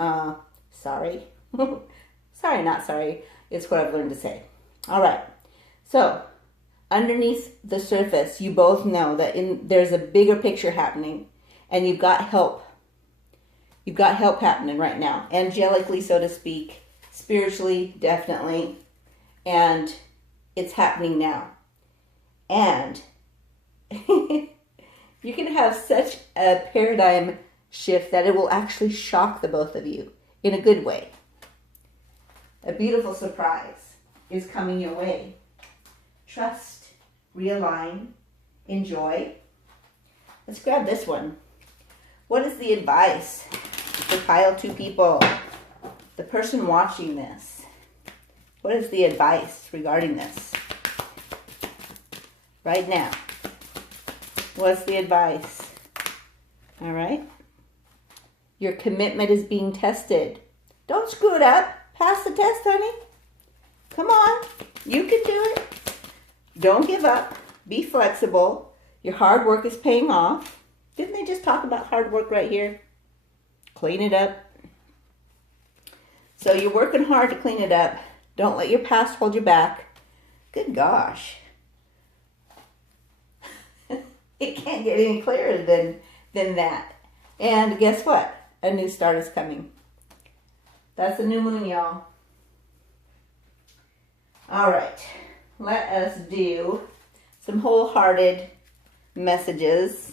sorry. Sorry, not sorry. It's what I've learned to say. All right. So underneath the surface, you both know that there's a bigger picture happening, and you've got help. You've got help happening right now, angelically, so to speak, spiritually, definitely, and it's happening now. And you can have such a paradigm shift that it will actually shock the both of you in a good way. A beautiful surprise is coming your way. Trust, realign, enjoy. Let's grab this one. What is the advice for pile 2 people? The person watching this. What is the advice regarding this? Right now. What's the advice? All right. Your commitment is being tested. Don't screw it up. Pass the test, honey. Come on. You can do it. Don't give up. Be flexible. Your hard work is paying off. Didn't they just talk about hard work right here? Clean it up. So you're working hard to clean it up. Don't let your past hold you back. Good gosh. It can't get any clearer than that. And guess what? A new start is coming. That's the new moon, y'all. All right. Let us do some wholehearted messages.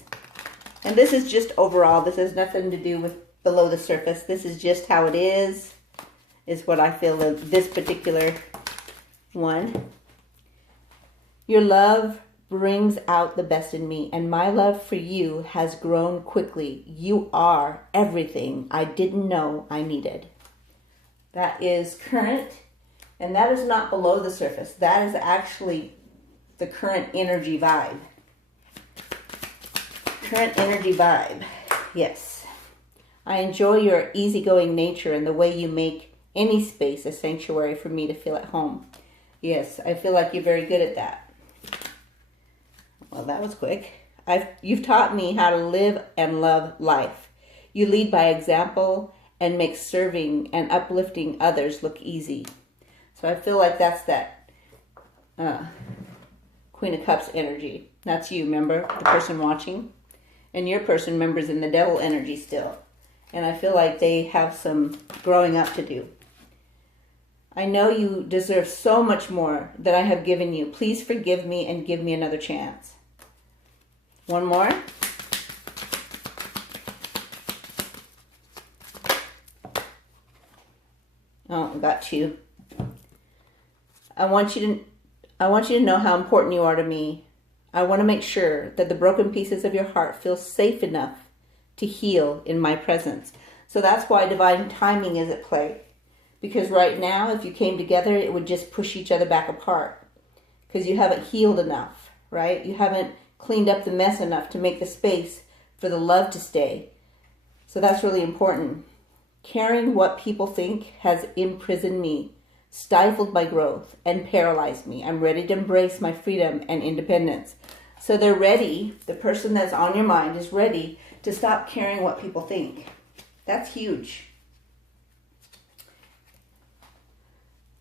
And this is just overall. This has nothing to do with below the surface. This is just how it is what I feel of this particular one. Your love brings out the best in me, and my love for you has grown quickly. You are everything I didn't know I needed. That is current, and that is not below the surface. That is actually the current energy vibe. Current energy vibe. Yes. I enjoy your easygoing nature and the way you make any space a sanctuary for me to feel at home. Yes, I feel like you're very good at that. Well, that was quick. You've taught me how to live and love life. You lead by example and make serving and uplifting others look easy. So I feel like that's that Queen of Cups energy. That's you, remember? The person watching. And your person remembers in the devil energy still. And I feel like they have some growing up to do. I know you deserve so much more that I have given you. Please forgive me and give me another chance. One more. Oh, got you. I want you to know how important you are to me. I want to make sure that the broken pieces of your heart feel safe enough to heal in my presence. So that's why divine timing is at play. Because right now, if you came together, it would just push each other back apart. Because you haven't healed enough, right? You haven't cleaned up the mess enough to make the space for the love to stay. So that's really important. Caring what people think has imprisoned me, stifled my growth, and paralyzed me. I'm ready to embrace my freedom and independence. So they're ready, the person that's on your mind is ready to stop caring what people think. That's huge.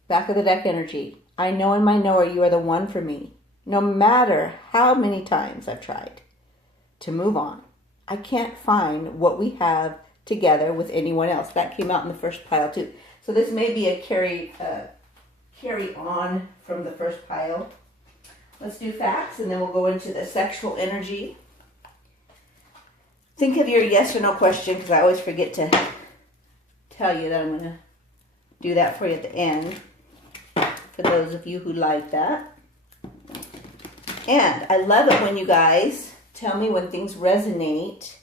Back of the deck energy. I know in my knower you are the one for me. No matter how many times I've tried to move on, I can't find what we have together with anyone else. That came out in the first pile too. So this may be a carry on from the first pile. Let's do facts and then we'll go into the sexual energy. Think of your yes or no question, because I always forget to tell you that I'm going to do that for you at the end. For those of you who like that. And I love it when you guys tell me when things resonate,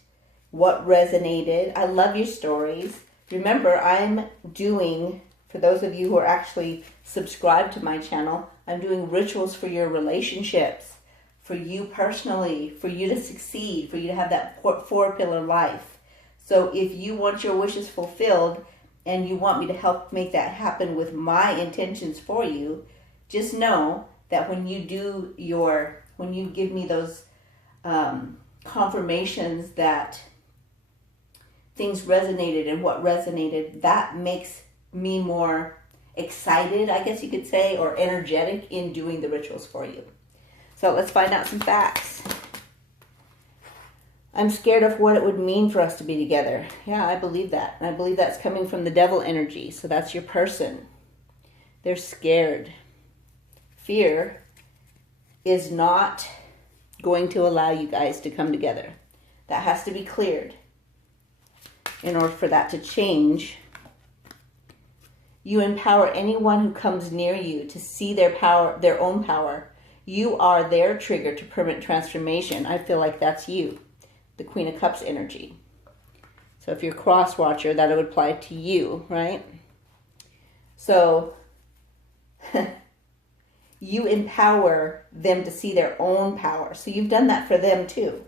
what resonated. I love your stories. Remember, I'm doing, for those of you who are actually subscribed to my channel, I'm doing rituals for your relationships, for you personally, for you to succeed, for you to have that four-pillar life. So if you want your wishes fulfilled and you want me to help make that happen with my intentions for you, just know that when you give me those confirmations that things resonated and what resonated, that makes me more excited, I guess you could say, or energetic in doing the rituals for you. So let's find out some facts. I'm scared of what it would mean for us to be together. Yeah, I believe that. And I believe that's coming from the devil energy. So that's your person. They're scared. Fear is not going to allow you guys to come together. That has to be cleared. In order for that to change, you empower anyone who comes near you to see their power, their own power. You are their trigger to permanent transformation. I feel like that's you, the Queen of Cups energy. So if you're a cross watcher, that would apply to you, right? So you empower them to see their own power. So you've done that for them too.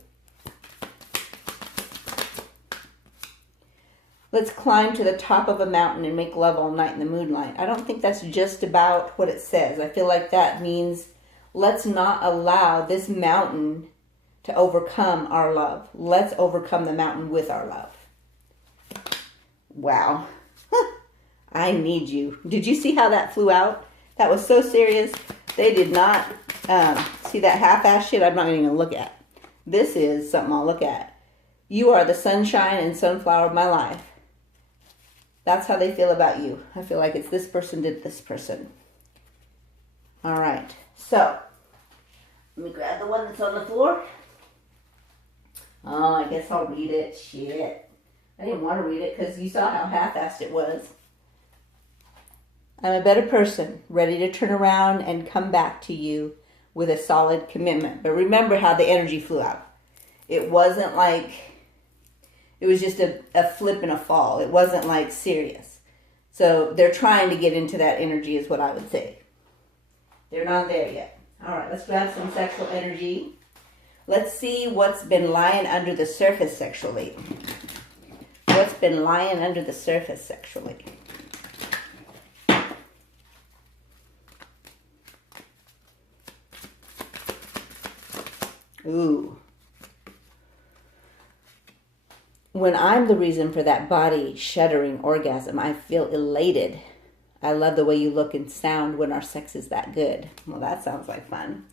Let's climb to the top of a mountain and make love all night in the moonlight. I don't think that's just about what it says. I feel like that means let's not allow this mountain to overcome our love. Let's overcome the mountain with our love. Wow. I need you. Did you see how that flew out? That was so serious. They did not see that half-ass shit I'm not even going to look at. This is something I'll look at. You are the sunshine and sunflower of my life. That's how they feel about you. I feel like it's this person did this person. All right. So, let me grab the one that's on the floor. Oh, I guess I'll read it. Shit. I didn't want to read it because you saw how half-assed it was. I'm a better person, ready to turn around and come back to you with a solid commitment. But remember how the energy flew out. It wasn't like, it was just a flip and a fall. It wasn't like serious. So they're trying to get into that energy is what I would say. They're not there yet. All right, let's grab some sexual energy. Let's see what's been lying under the surface sexually. What's been lying under the surface sexually? Ooh. When I'm the reason for that body shuddering orgasm, I feel elated. I love the way you look and sound when our sex is that good. Well, that sounds like fun.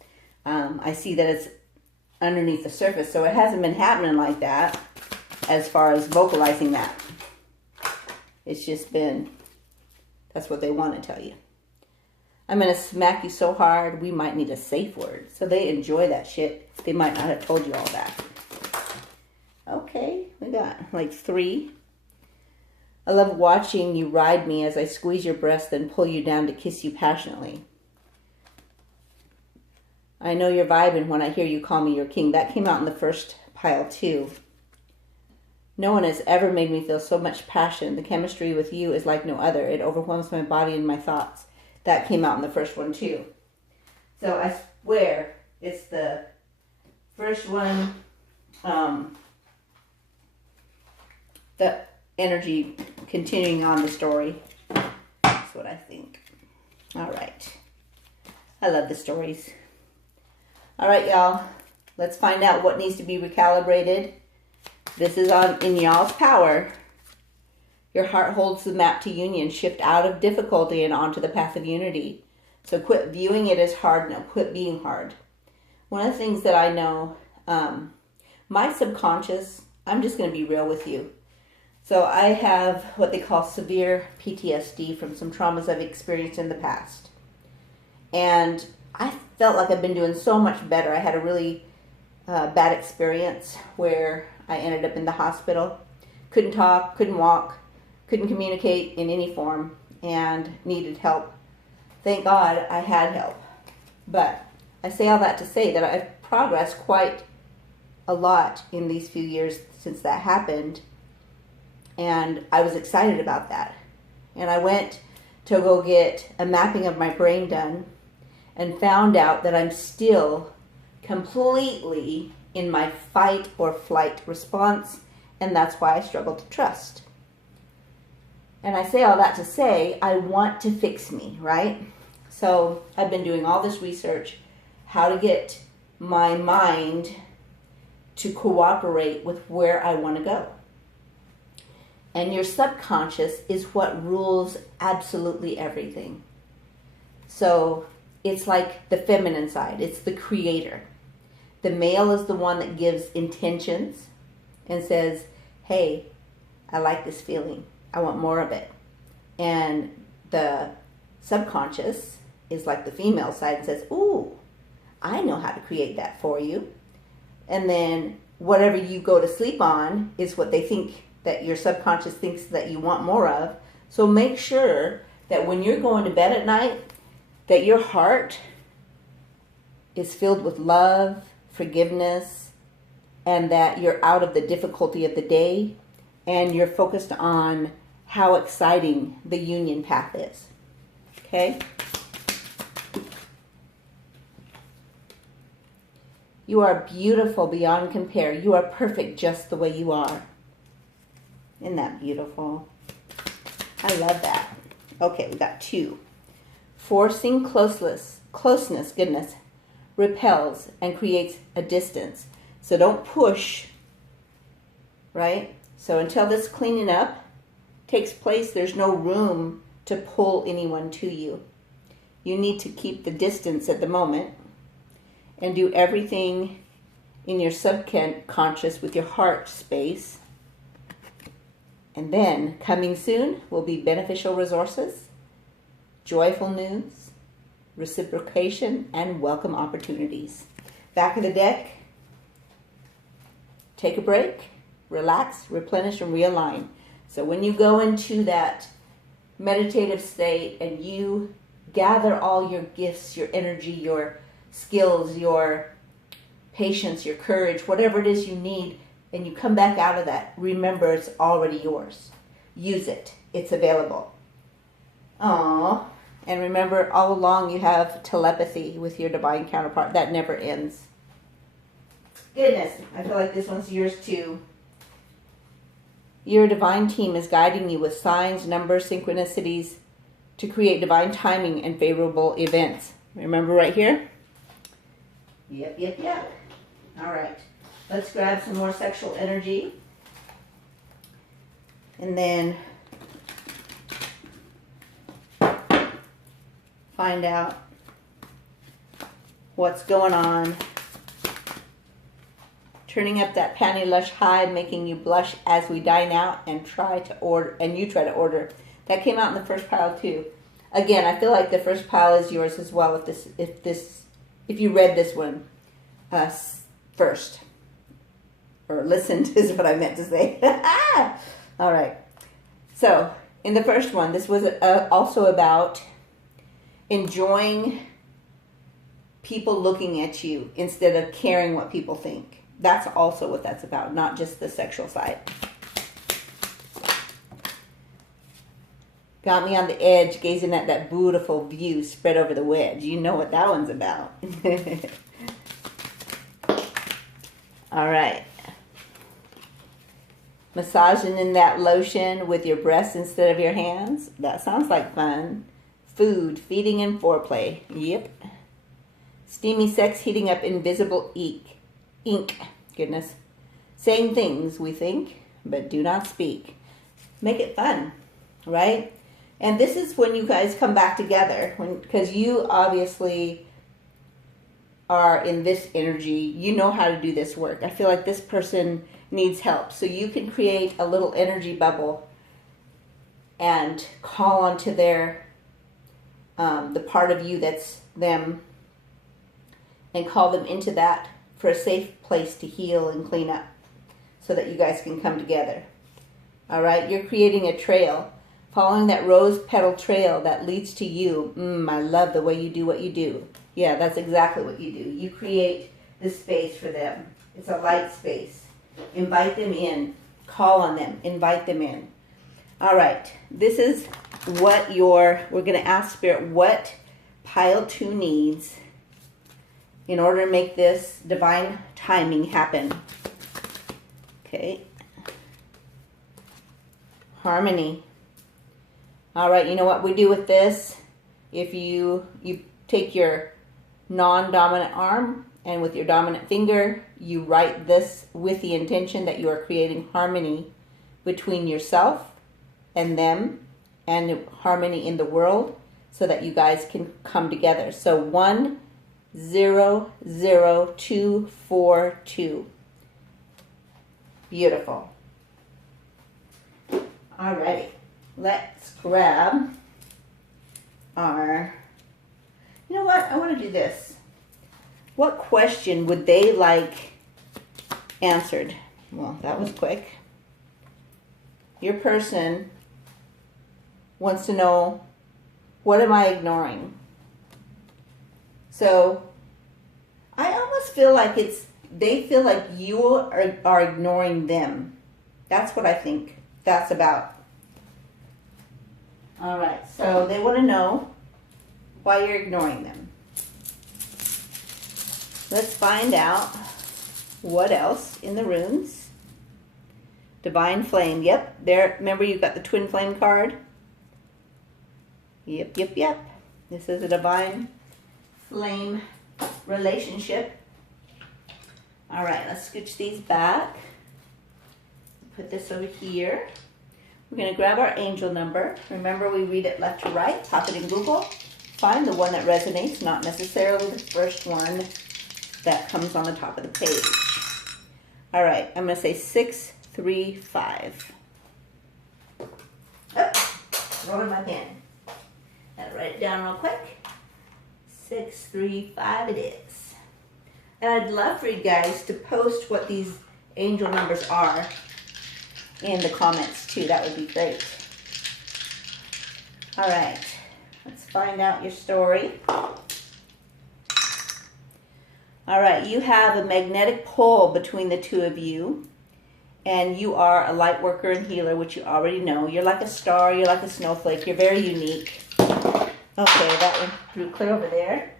I see that it's underneath the surface, so it hasn't been happening like that as far as vocalizing that. It's just been, that's what they want to tell you. I'm going to smack you so hard, we might need a safe word. So they enjoy that shit. They might not have told you all that. Okay, we got like 3. I love watching you ride me as I squeeze your breast and pull you down to kiss you passionately. I know you're vibing when I hear you call me your king. That came out in the first pile too. No one has ever made me feel so much passion. The chemistry with you is like no other. It overwhelms my body and my thoughts. That came out in the first one too. So I swear it's the first one, the energy continuing on the story. That's what I think. All right. I love the stories. All right, y'all. Let's find out what needs to be recalibrated. This is in y'all's power. Your heart holds the map to union. Shift out of difficulty and onto the path of unity. So quit viewing it as hard. No, quit being hard. One of the things that I know, my subconscious, I'm just going to be real with you. So I have what they call severe PTSD from some traumas I've experienced in the past. And I felt like I've been doing so much better. I had a really bad experience where I ended up in the hospital. Couldn't talk, couldn't walk, couldn't communicate in any form, and needed help. Thank God I had help. But I say all that to say that I've progressed quite a lot in these few years since that happened. And I was excited about that. And I went to go get a mapping of my brain done and found out that I'm still completely in my fight or flight response, and that's why I struggle to trust. And I say all that to say, I want to fix me, right? So I've been doing all this research, how to get my mind to cooperate with where I want to go. And your subconscious is what rules absolutely everything. So it's like the feminine side. It's the creator. The male is the one that gives intentions and says, hey, I like this feeling. I want more of it. And the subconscious is like the female side and says, ooh, I know how to create that for you. And then whatever you go to sleep on is what they think that your subconscious thinks that you want more of. So make sure that when you're going to bed at night, that your heart is filled with love, forgiveness, and that you're out of the difficulty of the day and you're focused on how exciting the union path is. Okay? You are beautiful beyond compare. You are perfect just the way you are. Isn't that beautiful? I love that. Okay, we got 2. Forcing closeness, goodness, repels and creates a distance. So don't push, right? So until this cleaning up takes place, there's no room to pull anyone to you. You need to keep the distance at the moment and do everything in your subconscious with your heart space. And then, coming soon will be beneficial resources, joyful news, reciprocation, and welcome opportunities. Back of the deck, take a break, relax, replenish, and realign. So when you go into that meditative state and you gather all your gifts, your energy, your skills, your patience, your courage, whatever it is you need, and you come back out of that, remember it's already yours. Use it. It's available. Aww. And remember, all along you have telepathy with your divine counterpart. That never ends. Goodness, I feel like this one's yours too. Your divine team is guiding you with signs, numbers, synchronicities to create divine timing and favorable events. Remember right here? Yep. All right. Let's grab some more sexual energy. And then find out what's going on. Turning up that panty lush high, making you blush as we dine out and try to order, and you try to order. That came out in the first pile too. Again, I feel like the first pile is yours as well if you read this one first. Or listened is what I meant to say. All right. So, in the first one, this was also about enjoying people looking at you instead of caring what people think. That's also what that's about, not just the sexual side. Got me on the edge, gazing at that beautiful view spread over the wedge. You know what that one's about. All right. Massaging in that lotion with your breasts instead of your hands. That sounds like fun. Food, feeding, and foreplay. Yep. Steamy sex heating up invisible ink. Goodness. Saying things we think, but do not speak. Make it fun, right? And this is when you guys come back together. Because you obviously are in this energy. You know how to do this work. I feel like this person needs help. So you can create a little energy bubble and call onto their, the part of you that's them, and call them into that for a safe place to heal and clean up so that you guys can come together. All right, you're creating a trail, following that rose petal trail that leads to you. I love the way you do what you do. Yeah, that's exactly what you do. You create the space for them. It's a light space. Invite them in. Call on them. Invite them in. All right. This is what we're going to ask Spirit what pile 2 needs in order to make this divine timing happen. Okay. Harmony. All right. You know what we do with this? If you take your non-dominant arm, and with your dominant finger, you write this with the intention that you are creating harmony between yourself and them, and harmony in the world, so that you guys can come together. So 100242. Beautiful. Alrighty, let's grab our. You know what? I want to do this. What question would they like answered? Well, that was quick. Your person wants to know, what am I ignoring? So, I almost feel like they feel like you are ignoring them. That's what I think that's about. All right, so they want to know why you're ignoring them. Let's find out what else in the runes Divine flame. Yep. There. Remember, you got the twin flame card. Yep. This is a divine flame relationship. All right. Let's scooch these back. Put this over here. We're going to grab our angel number. Remember, we read it left to right. Pop it in Google. Find the one that resonates, not necessarily the first one that comes on the top of the page. All right, I'm going to say 635. Oh, rolling my pen. Gotta write it down real quick. 635 it is. And I'd love for you guys to post what these angel numbers are in the comments too. That would be great. All right, let's find out your story. All right, you have a magnetic pull between the two of you, and you are a light worker and healer, which you already know. You're like a star, you're like a snowflake, you're very unique. Okay, that one drew clear over there.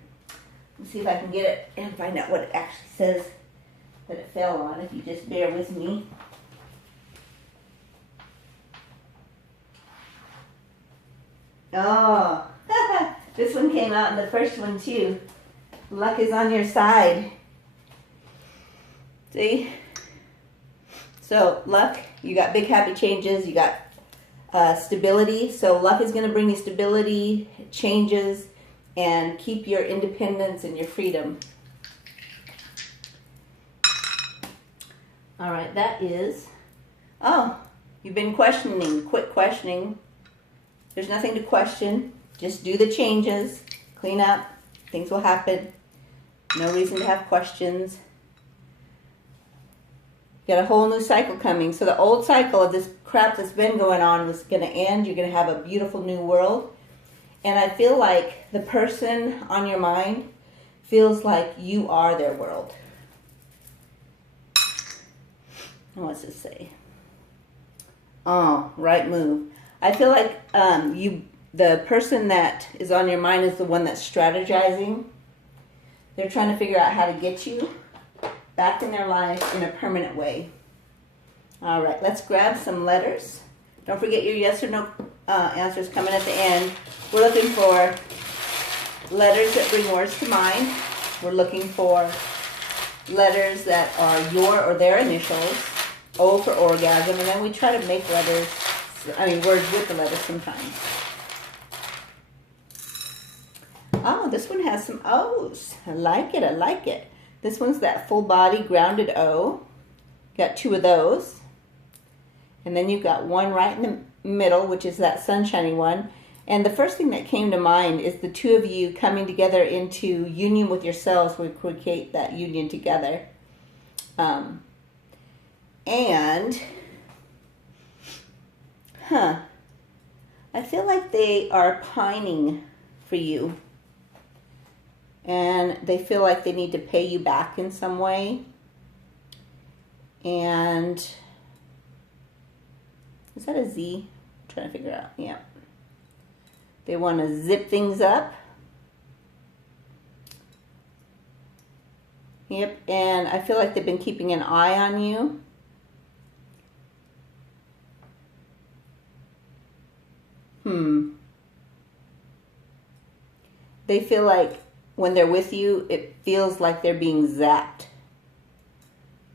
Let's see if I can get it and find out what it actually says that it fell on, if you just bear with me. Oh, this one came out in the first one too. Luck is on your side. See? So luck, you got big happy changes, you got stability. So luck is going to bring you stability, changes, and keep your independence and your freedom. All right, that is, oh, you've been questioning. Quit questioning. There's nothing to question. Just do the changes, clean up, things will happen. No reason to have questions. You got a whole new cycle coming. So the old cycle of this crap that's been going on was going to end. You're going to have a beautiful new world. And I feel like the person on your mind feels like you are their world. What's this say? Oh, right move. I feel like the person that is on your mind is the one that's strategizing. They're trying to figure out how to get you back in their life in a permanent way. All right, let's grab some letters. Don't forget your yes or no answers coming at the end. We're looking for letters that bring words to mind. We're looking for letters that are your or their initials. O for orgasm, and then we try to make words with the letters sometimes. Oh, this one has some O's. I like it. This one's that full body grounded O. Got two of those. And then you've got one right in the middle, which is that sunshiny one. And the first thing that came to mind is the two of you coming together into union with yourselves. We create that union together. I feel like they are pining for you. And they feel like they need to pay you back in some way. And is that a Z? I'm trying to figure out. Yeah. They want to zip things up. Yep. And I feel like they've been keeping an eye on you. They feel like when they're with you, it feels like they're being zapped.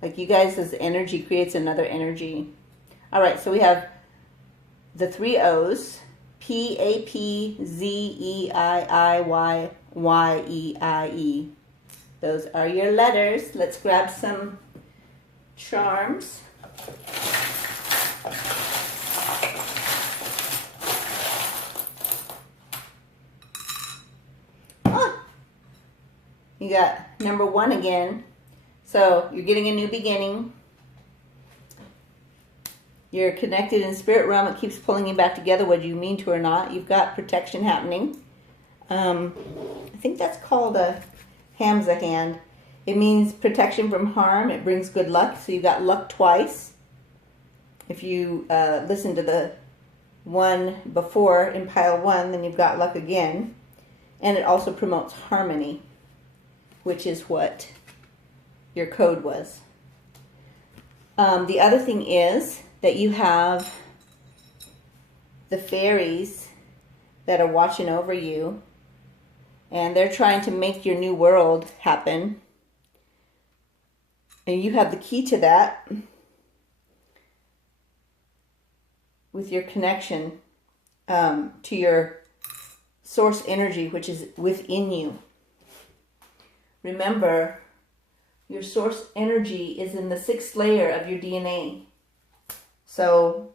Like you guys' energy creates another energy. All right, so we have the three O's. P-A-P-Z-E-I-I-Y-Y-E-I-E. Those are your letters. Let's grab some charms. You got number 1 again. So you're getting a new beginning. You're connected in spirit realm. It keeps pulling you back together, whether you mean to or not. You've got protection happening. I think that's called a Hamza hand. It means protection from harm. It brings good luck. So you got luck twice. If you listen to the one before in pile 1, then you've got luck again. And it also promotes harmony, which is what your code was. The other thing is that you have the fairies that are watching over you, and they're trying to make your new world happen. And you have the key to that with your connection to your source energy, which is within you. Remember, your source energy is in the 6th layer of your DNA. So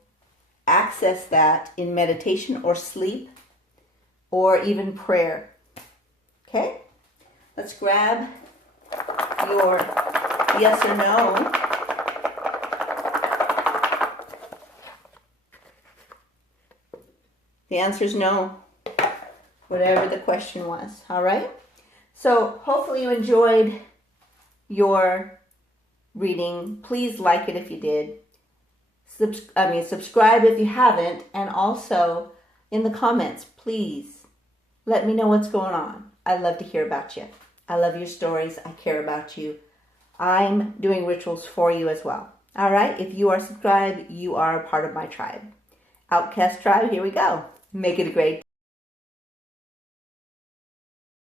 access that in meditation or sleep or even prayer. Okay? Let's grab your yes or no. The answer is no, whatever the question was. All right? So hopefully you enjoyed your reading. Please like it if you did. Subscribe if you haven't. And also in the comments, please let me know what's going on. I'd love to hear about you. I love your stories. I care about you. I'm doing rituals for you as well. All right? If you are subscribed, you are a part of my tribe. Outcast tribe, here we go. Make it a great day.